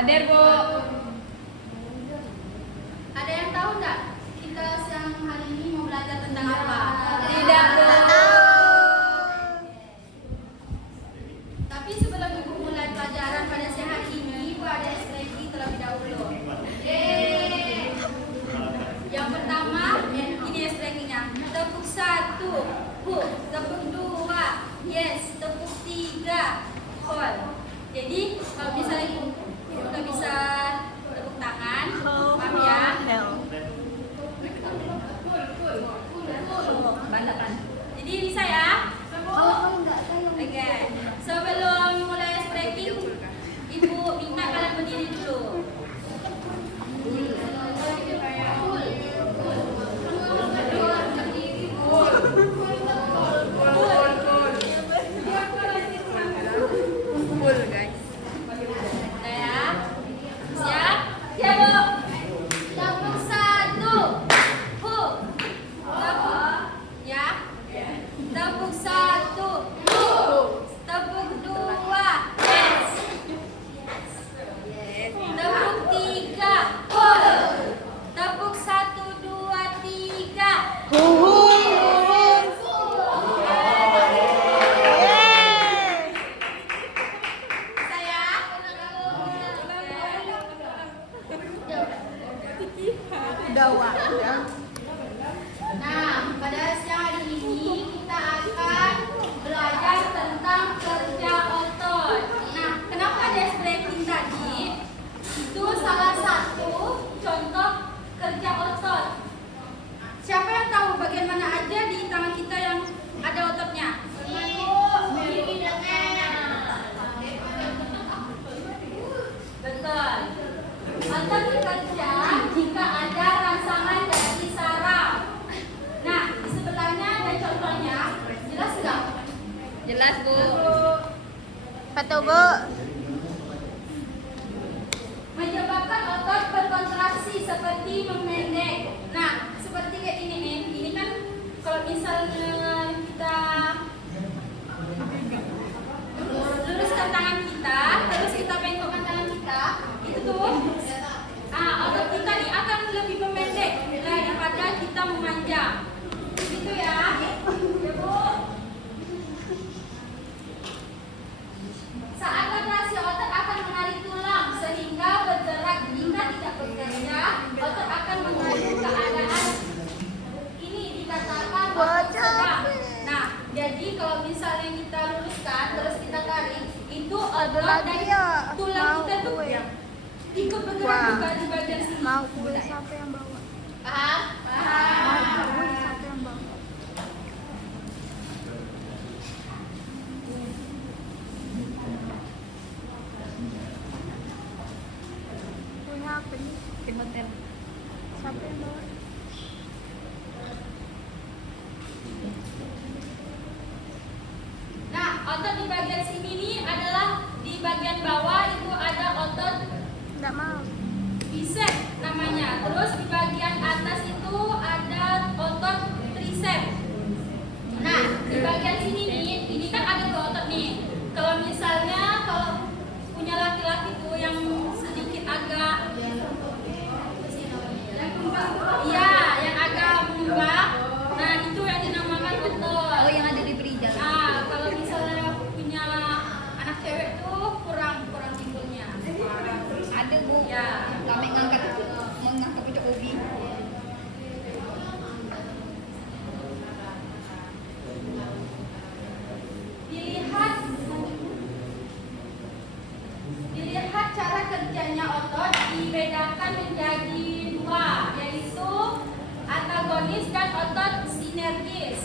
Hadir, Bu. Ada yang tahu nggak kita siang hari ini mau belajar tentang apa? Tidak, Bu. Tapi sebelum Ibu mulai pelajaran pada siang hari ini, Ibu ada strategi terlebih dahulu. Yang pertama, ini strateginya. Tepuk 1, tepuk 2, yes, tepuk 3, hold. Jadi kalau misalnya Ibu nggak bisa tepuk tangan, maaf ya. Bandakan. Jadi bisa ya? Oke. Sebelum mulai stretching, Ibu minta kalian berdiri dulu. Full, guys. Udah ya? Siap? Siap, Bu. Tepuk 1. Tepuk. Ya. Tepuk 1. Tepuk 2. Yes. Tepuk 3. Tepuk 1, 2, 3. Saya. Dawa. Nah, pada siang hari ini kita akan belajar tentang kerja otot. Nah, kenapa ada stretching tadi? Itu salah satu contoh kerja otot. Siapa yang tahu bagian mana aja di tangan kita yang ada ototnya? Betul. Otot bekerja jika ada rangsangan dari saraf. Nah, di sebelahnya ada contohnya. Jelas nggak? Jelas, Bu. Betul, Bu. Menyebabkan otot berkontraksi seperti memendek. Nah, seperti kayak ini nih. Ini kan kalau misalnya kita luruskan tangan kita, terus kita bengkokkan tangan kita, itu tuh otot kita nih akan lebih memendek daripada kita memanjang. Gitu ya. Ya, Bu. Saat kontraksi otot akan menarik tulang sehingga bergerak. Jika tidak bekerja, otot akan mengalami keadaan ini dikatakan otot sedang. Nah, jadi kalau misalnya kita luruskan terus kita tarik, itu otot dan tulang kita tuh ikut bergerak juga di bagian sini. Mau kue siapa yang bawa? Paham? Mau kue siapa yang bawa? Punya apa nih? Di hotel. Siapa yang bawa? Nah, otot di bagian sini nih adalah di bagian bawah itu ada otot Enggak mau. bicep namanya. Terus di bagian atas itu ada otot tricep. Nah, di bagian sini nih, ini kan ada dua otot nih. Kalau misalnya kalau punya laki-laki tuh yang sedikit agak iya, yang agak membang. Nah, itu yang dinamakan otot. Oh, yang ada di perijal. Nah, kalau misalnya punya anak cewek tuh kurang timbulnya. Ada, Bu. Ya. Kami mengangkat pucuk ubi. Dilihat cara kerjanya otot dibedakan menjadi dua, yaitu antagonis dan otot sinergis.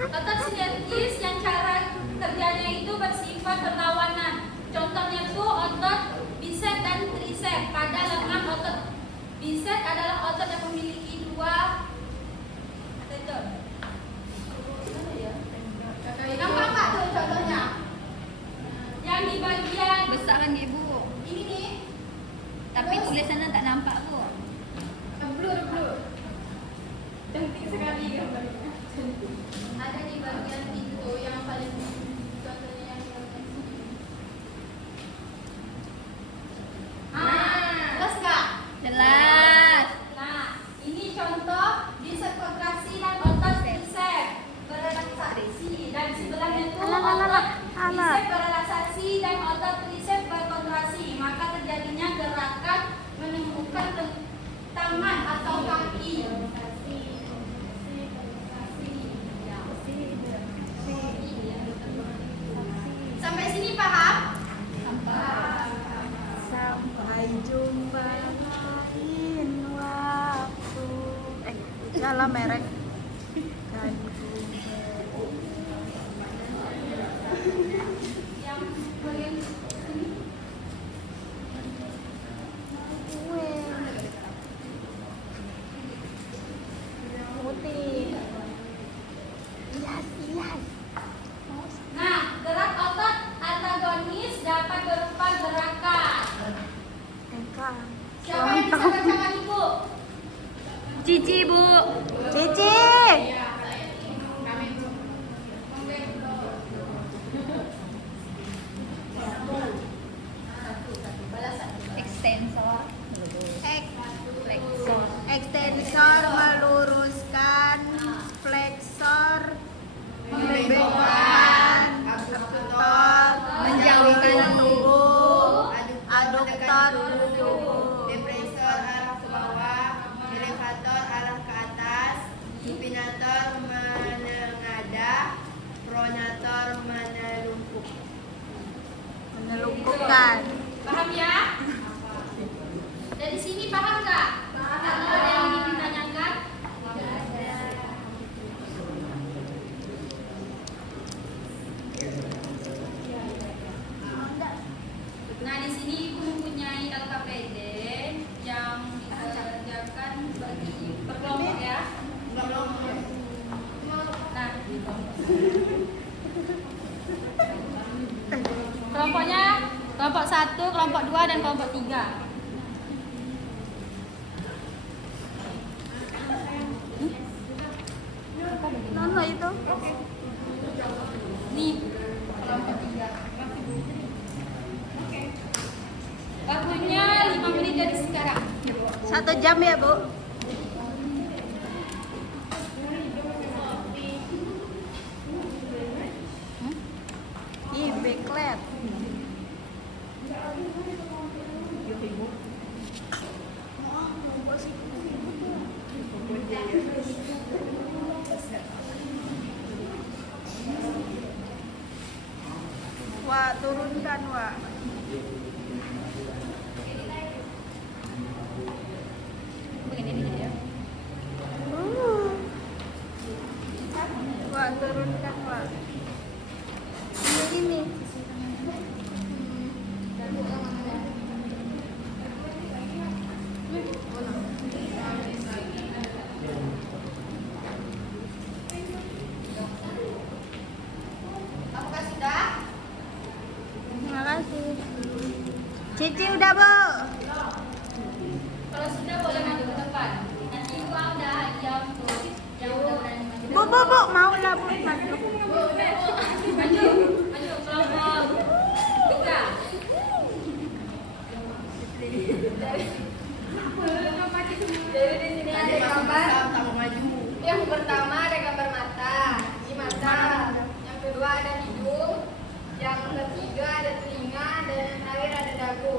Otot sinergis yang cara kerjanya itu bersifat berlawanan. Contohnya tuh otot bicep dan tricep pada lengan otot. Bicep adalah otot yang memiliki dua tendon. Nampak nggak tuh contohnya? Yang di bagian Besaran, Ibu. ini nih, Tapi tulisannya tak nampak, Bu. blur. Cantik sekali gambarnya. Ada di bagian itu yang paling contohnya yang salah merek. Kan. Yang bagian sini. Putih. Yes, yes. Nah, gerak otot antagonis dapat berupa gerakan. Eka. Siapa yang bisa bacakan Ibu? Cici, Bu. Cici. Extensor. Flexor. Extensor meluruskan, flexor membengkokkan, abduktor Menjauhkan tubuh, aduktor tubuh. Depresor arah ke bawah, elevator arah ke atas, supinator menengadah, pronator menelungkup. Menelungkupkan. Paham ya? Dari sini paham nggak? Atau ada yang ingin ditanyakan? Nah, di sini Ibu mempunyai LKPD yang dikerjakan bagi per kelompok ya. Nah, kelompoknya kelompok 1, kelompok 2, dan kelompok 3. Nono itu. Nih, kelompok 3. Waktunya 5 menit dari sekarang. 1 jam ya, Bu? Ih, backlet. Wah, turunkan, Wak. Begini ya. Wak, turunkan, Wak. Ini. Apakah sudah? Terima kasih. Cici udah, Bu. Kalau sudah boleh maju ke depan. Nanti Ibu ada hadiah untuk yang udah berani maju. Bu, mau lah, Bu. Masuk. Maju, kelompok 3. Jadi di sini ada gambar. Kamu maju. Yang pertama ada gambar mata, gigi mata. Yang kedua ada hidung. Yang ketiga ada telinga dan yang terakhir ada dagu.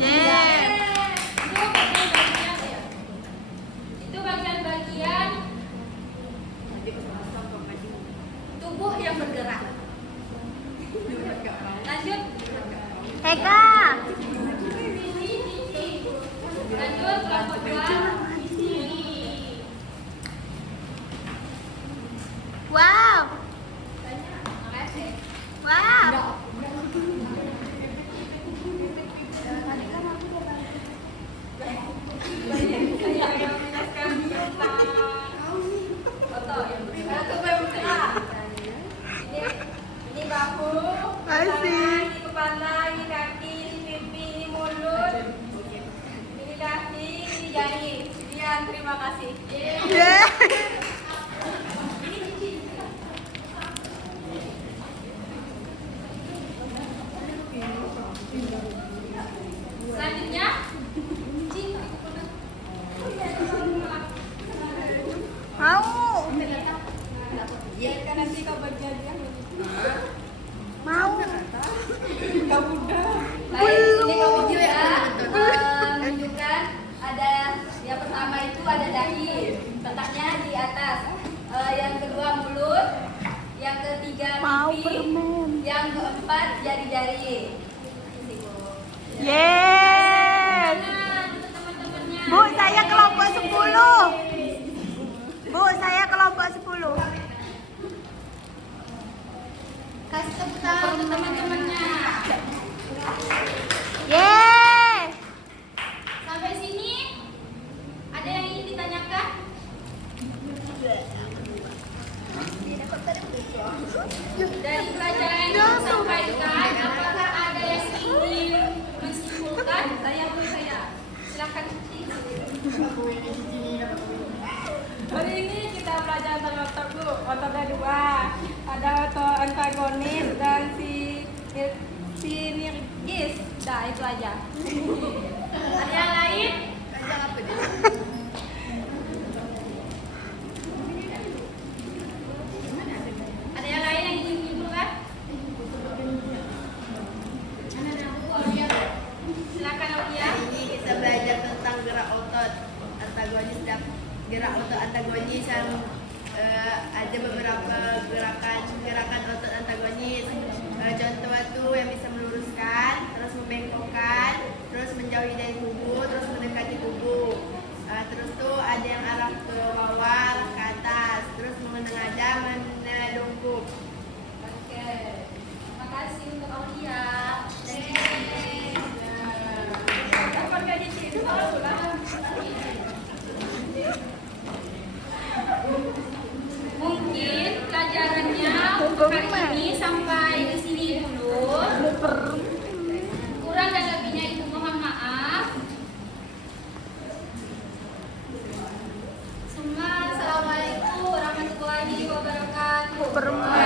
Yeah. Itu bagian-bagian tubuh yang bergerak. Lanjut. Eka. Lanjut kelompok 2. Wow. Makasih. Wow. Ini bahu, Asik. ini kepala, ini kaki, ini pipi, ini mulut, ini kaki, ini jari. Sekian, terima kasih. Yeah. Selanjutnya, Mau. Biarkan nanti kau bagian yang Mau. Baik, ini kamu juga menunjukkan ada yang pertama itu ada dahi, letaknya di atas. Yang kedua mulut, yang ketiga Mau pipi, permen. yang keempat jari-jari. Yes. nah, untuk teman-temannya. Bu, saya kelompok 10. Bu, saya kelompok 10. Kasih tepuk tangan untuk teman-temannya. Yeay. Sampai sini ada yang ingin ditanyakan? Dari pelajaran yang disampaikan, apakah ada yang ingin menyimpulkan? Saya. Silakan Cici. Hari ini kita belajar tentang otot Bu. Otot ada dua. Ada otot antagonis dan sinergis. Dah itu aja. Ada yang lain? Ada yang lain yang ingin menyimpulkan? Silakan Aulia. Hari ini kita belajar tentang gerak otot antagonis dan gerak otot antagonis yang ada beberapa gerakan otot antagonis. Contoh itu yang bisa meluruskan, terus membengkokkan, terus menjauhi dari tubuh, terus mendekati tubuh. Terus tuh ada yang arah ke bawah, arah ke atas, terus menengadah, menelungkup. Oke. Terima kasih untuk Aulia. Mungkin pelajarannya untuk hari ini sampai di sini dulu. Kurang dan lebihnya Ibu mohon maaf. Semua assalamualaikum warahmatullahi wabarakatuh.